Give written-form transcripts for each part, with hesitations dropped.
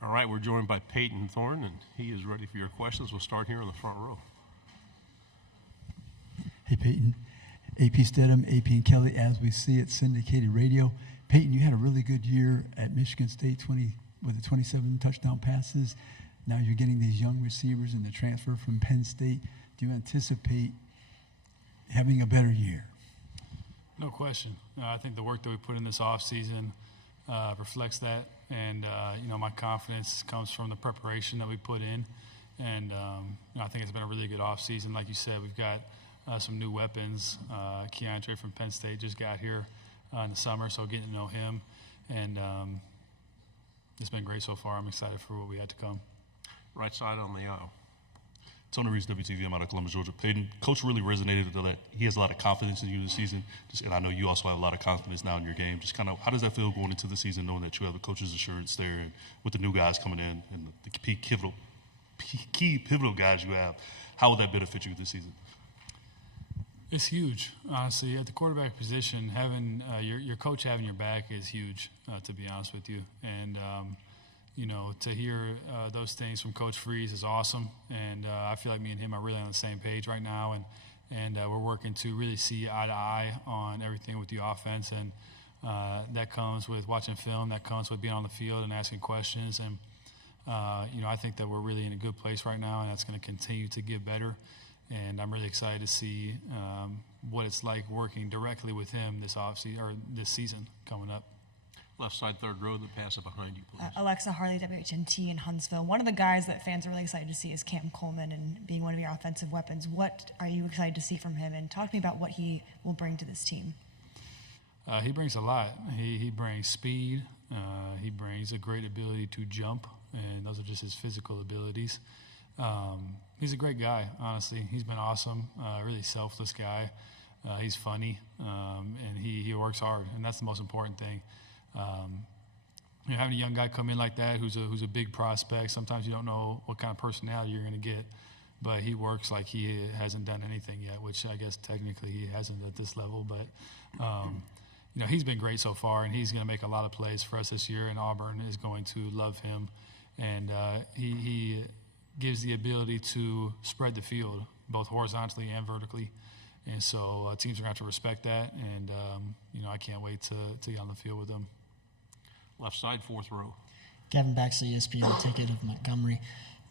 All right, we're joined by Payton Thorne, and he is ready for your questions. We'll start here on the front row. Hey, Payton. AP Stedham, AP and Kelly, as we see it, syndicated radio. Payton, you had a really good year at Michigan State, 27 touchdown passes. Now you're getting these young receivers and the transfer from Penn State. Do you anticipate having a better year? No question. I think the work that we put in this offseason reflects that. And, my confidence comes from the preparation that we put in. And, I think it's been a really good offseason. Like you said, we've got some new weapons. Keandre from Penn State just got here in the summer, so getting to know him. And it's been great so far. I'm excited for what we had to come. Right side on the aisle. Tony Reese, WTV. I'm out of Columbus, Georgia. Payton, Coach really resonated that he has a lot of confidence in you this season, and I know you also have a lot of confidence now in your game. Just kind of, how does that feel going into the season, knowing that you have the coach's assurance there, and with the new guys coming in and the key pivotal guys you have? How will that benefit you this season? It's huge, honestly. At the quarterback position, having your coach having your back is huge, to be honest with you. And to hear those things from Coach Freeze is awesome. And I feel like me and him are really on the same page right now. And we're working to really see eye to eye on everything with the offense. And that comes with watching film. That comes with being on the field and asking questions. And, I think that we're really in a good place right now, and that's going to continue to get better. And I'm really excited to see what it's like working directly with him this offseason or this season coming up. Left side, third row, the pass it behind you, please. Alexa Harley, WHNT in Huntsville. One of the guys that fans are really excited to see is Cam Coleman, and being one of your offensive weapons. What are you excited to see from him? And talk to me about what he will bring to this team. He brings a lot. He brings speed. He brings a great ability to jump, and those are just his physical abilities. He's a great guy, honestly. He's been awesome, really selfless guy. He's funny, and he works hard, and that's the most important thing. Having a young guy come in like that who's a big prospect, sometimes you don't know what kind of personality you're going to get, but he works like he hasn't done anything yet, which I guess technically he hasn't at this level. But, he's been great so far, and he's going to make a lot of plays for us this year, and Auburn is going to love him. And he gives the ability to spread the field, both horizontally and vertically. And so teams are going to have to respect that, and, I can't wait to get on the field with them. Left side, fourth row. Gavin Baxley, ESPN ticket of Montgomery.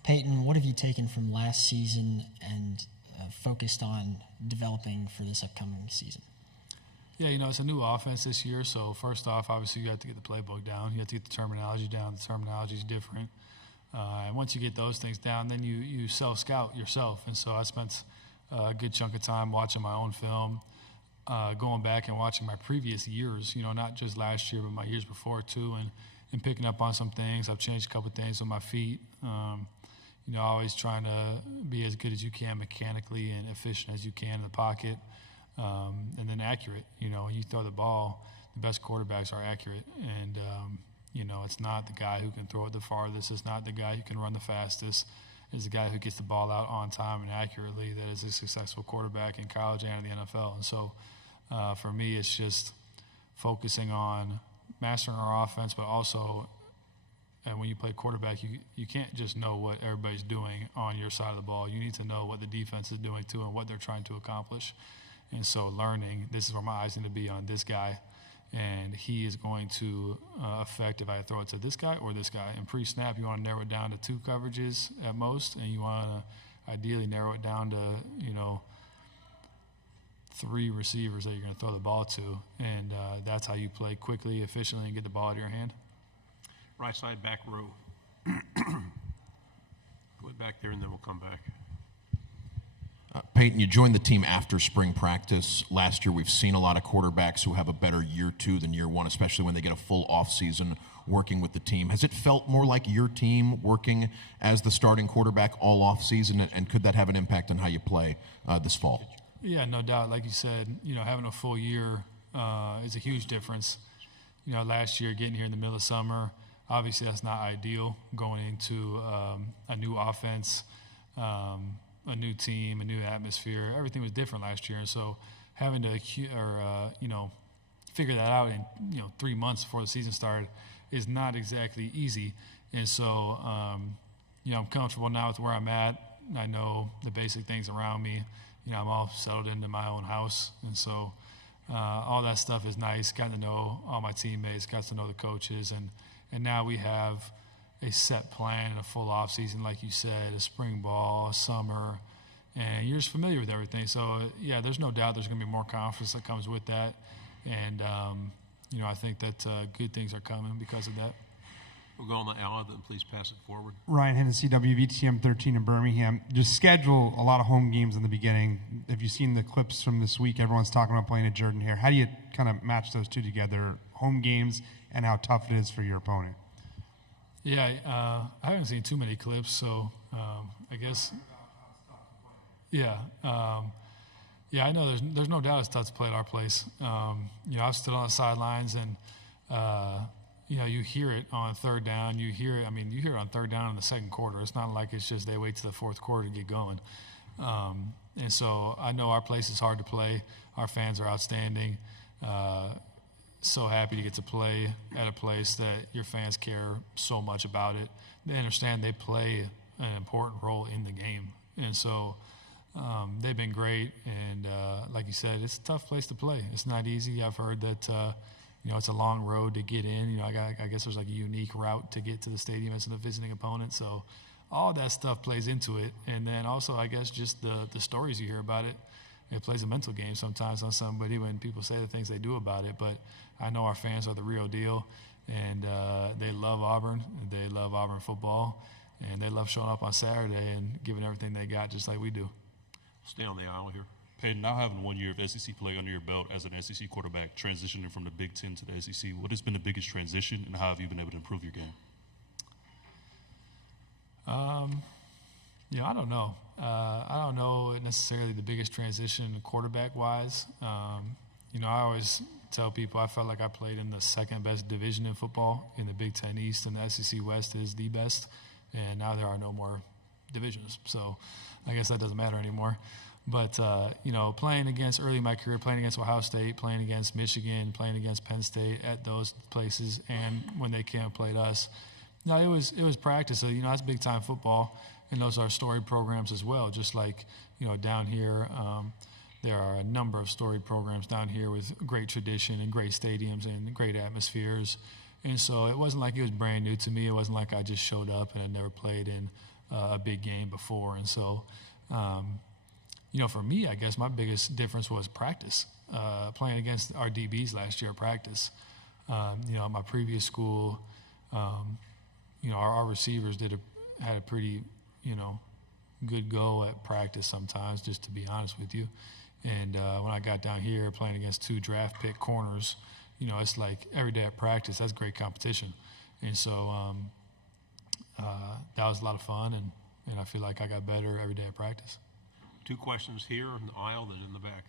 Payton, what have you taken from last season and focused on developing for this upcoming season? Yeah, it's a new offense this year, so first off, obviously you have to get the playbook down. You have to get the terminology down. The terminology is different. And once you get those things down, then you self-scout yourself. And so I spent a good chunk of time watching my own film, going back and watching my previous years, not just last year, but my years before too, and picking up on some things. I've changed a couple things with my feet. Always trying to be as good as you can mechanically and efficient as you can in the pocket, and then accurate. When you throw the ball, the best quarterbacks are accurate. And, it's not the guy who can throw it the farthest. It's not the guy who can run the fastest. It's the guy who gets the ball out on time and accurately that is a successful quarterback in college and in the NFL. And so for me, it's just focusing on mastering our offense, but also and when you play quarterback, you can't just know what everybody's doing on your side of the ball. You need to know what the defense is doing too and what they're trying to accomplish. And so learning, this is where my eyes need to be on this guy. And he is going to affect if I throw it to this guy or this guy. And pre-snap, you want to narrow it down to 2 coverages at most, and you want to ideally narrow it down to, 3 receivers that you're going to throw the ball to. And that's how you play quickly, efficiently, and get the ball out of your hand. Right side, back row. Go back there, and then we'll come back. Payton, you joined the team after spring practice. Last year, we've seen a lot of quarterbacks who have a better year 2 than year 1, especially when they get a full offseason working with the team. Has it felt more like your team working as the starting quarterback all offseason, and could that have an impact on how you play this fall? Yeah, no doubt. Like you said, having a full year is a huge difference. Last year, getting here in the middle of summer, obviously that's not ideal, going into a new offense, a new team, a new atmosphere. Everything was different last year. And so having to, figure that out in, 3 months before the season started is not exactly easy. And so, I'm comfortable now with where I'm at. I know the basic things around me. I'm all settled into my own house. And so all that stuff is nice. Got to know all my teammates, got to know the coaches. And now we have a set plan and a full off season, like you said, a spring ball, a summer, and you're just familiar with everything. So, there's no doubt there's going to be more confidence that comes with that. And, I think that good things are coming because of that. We'll go on the aisle, then please pass it forward. Ryan Hennessy, WVTM 13 in Birmingham. Just schedule a lot of home games in the beginning. Have you seen the clips from this week? Everyone's talking about playing at Jordan Hare. How do you kind of match those two together, home games and how tough it is for your opponent? Yeah, I haven't seen too many clips, so I guess. Yeah, I know there's no doubt it's tough to play at our place. I've stood on the sidelines and, you hear it on third down. You hear it on third down in the second quarter. It's not like it's just they wait till the fourth quarter to get going. And so I know our place is hard to play. Our fans are outstanding. So happy to get to play at a place that your fans care so much about it. They understand they play an important role in the game. And so they've been great. And like you said, it's a tough place to play. It's not easy. I've heard that, it's a long road to get in. I guess there's like a unique route to get to the stadium as a visiting opponent. So all that stuff plays into it. And then also, I guess, just the stories you hear about it. It plays a mental game sometimes on somebody when people say the things they do about it. But I know our fans are the real deal, and they love Auburn. They love Auburn football, and they love showing up on Saturday and giving everything they got just like we do. Stay on the aisle here. Payton, now having 1 year of SEC play under your belt as an SEC quarterback, transitioning from the Big Ten to the SEC, what has been the biggest transition, and how have you been able to improve your game? I don't know. I don't know necessarily the biggest transition quarterback-wise. I always tell people I felt like I played in the second best division in football in the Big Ten East, and the SEC West is the best, and now there are no more divisions. So I guess that doesn't matter anymore. But, playing against early in my career, playing against Ohio State, playing against Michigan, playing against Penn State at those places, and when they came and played us, it was practice. So, that's big-time football. And those are storied programs as well, just like, down here, there are a number of storied programs down here with great tradition and great stadiums and great atmospheres. And so it wasn't like it was brand new to me. It wasn't like I just showed up and had never played in a big game before. And so, for me, I guess my biggest difference was practice, playing against our DBs last year at practice. My previous school, our receivers had a pretty good go at practice sometimes, just to be honest with you. And when I got down here playing against 2 draft pick corners, it's like every day at practice, that's great competition. And so that was a lot of fun, and I feel like I got better every day at practice. 2 questions here in the aisle, then in the back.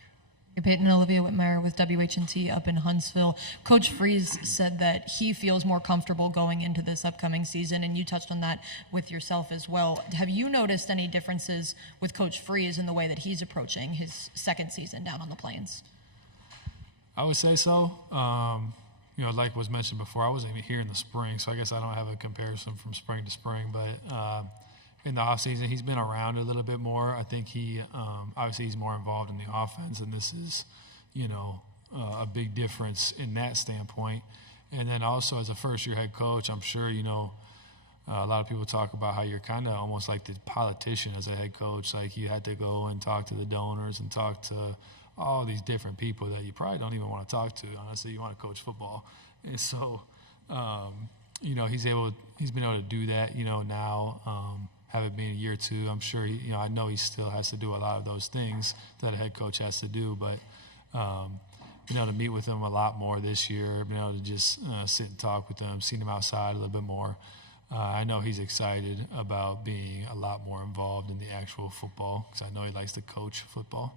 Peyton, Olivia Whitmire with WHNT up in Huntsville. Coach Freeze said that he feels more comfortable going into this upcoming season, and you touched on that with yourself as well. Have you noticed any differences with Coach Freeze in the way that he's approaching his second season down on the Plains? I would say so. Like was mentioned before, I wasn't even here in the spring, so I guess I don't have a comparison from spring to spring, but in the offseason, he's been around a little bit more. I think obviously he's more involved in the offense, and this is, a big difference in that standpoint. And then also as a first-year head coach, I'm sure, a lot of people talk about how you're kind of almost like the politician as a head coach. Like you had to go and talk to the donors and talk to all these different people that you probably don't even want to talk to. Honestly, you want to coach football. And so, he's been able to do that, now. Have it been a year or 2, I'm sure, I know he still has to do a lot of those things that a head coach has to do, but been able to meet with him a lot more this year, been able to just sit and talk with him, seen him outside a little bit more. I know he's excited about being a lot more involved in the actual football because I know he likes to coach football.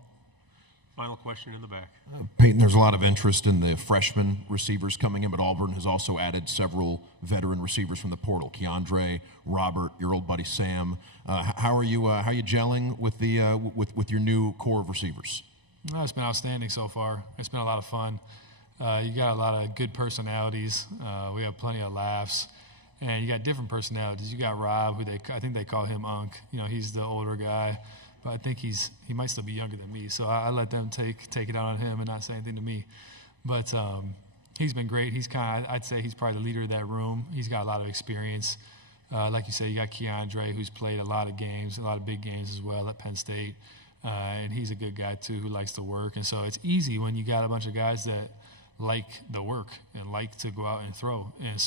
Final question in the back. Peyton, there's a lot of interest in the freshman receivers coming in, but Auburn has also added several veteran receivers from the portal. Keandre, Robert, your old buddy Sam. How are you gelling with the with your new core of receivers? It's been outstanding so far. It's been a lot of fun. You got a lot of good personalities. We have plenty of laughs. And you got different personalities. You got Rob, who I think they call him Unc. You know, he's the older guy, but I think he might still be younger than me. So I let them take it out on him and not say anything to me. But he's been great. He's I'd say he's probably the leader of that room. He's got a lot of experience. Like you say, you got Keandre, who's played a lot of games, a lot of big games as well at Penn State. And he's a good guy too, who likes to work. And so it's easy when you got a bunch of guys that like the work and like to go out and throw. And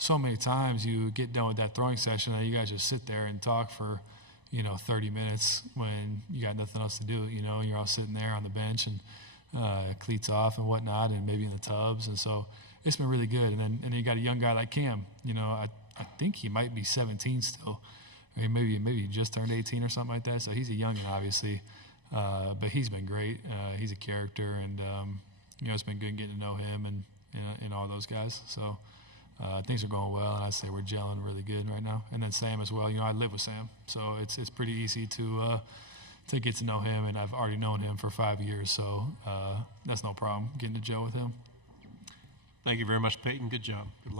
so many times you get done with that throwing session and you guys just sit there and talk for, 30 minutes when you got nothing else to do. You're all sitting there on the bench and cleats off and whatnot, and maybe in the tubs. And so it's been really good. And then you got a young guy like Cam. I think he might be 17 still. I mean, maybe he just turned 18 or something like that. So he's a youngin', obviously. But he's been great. He's a character, and it's been good getting to know him and all those guys. So things are going well, and I'd say we're gelling really good right now. And then Sam as well. I live with Sam, so it's pretty easy to get to know him, and I've already known him for 5 years, so that's no problem getting to gel with him. Thank you very much, Peyton. Good job. Good luck.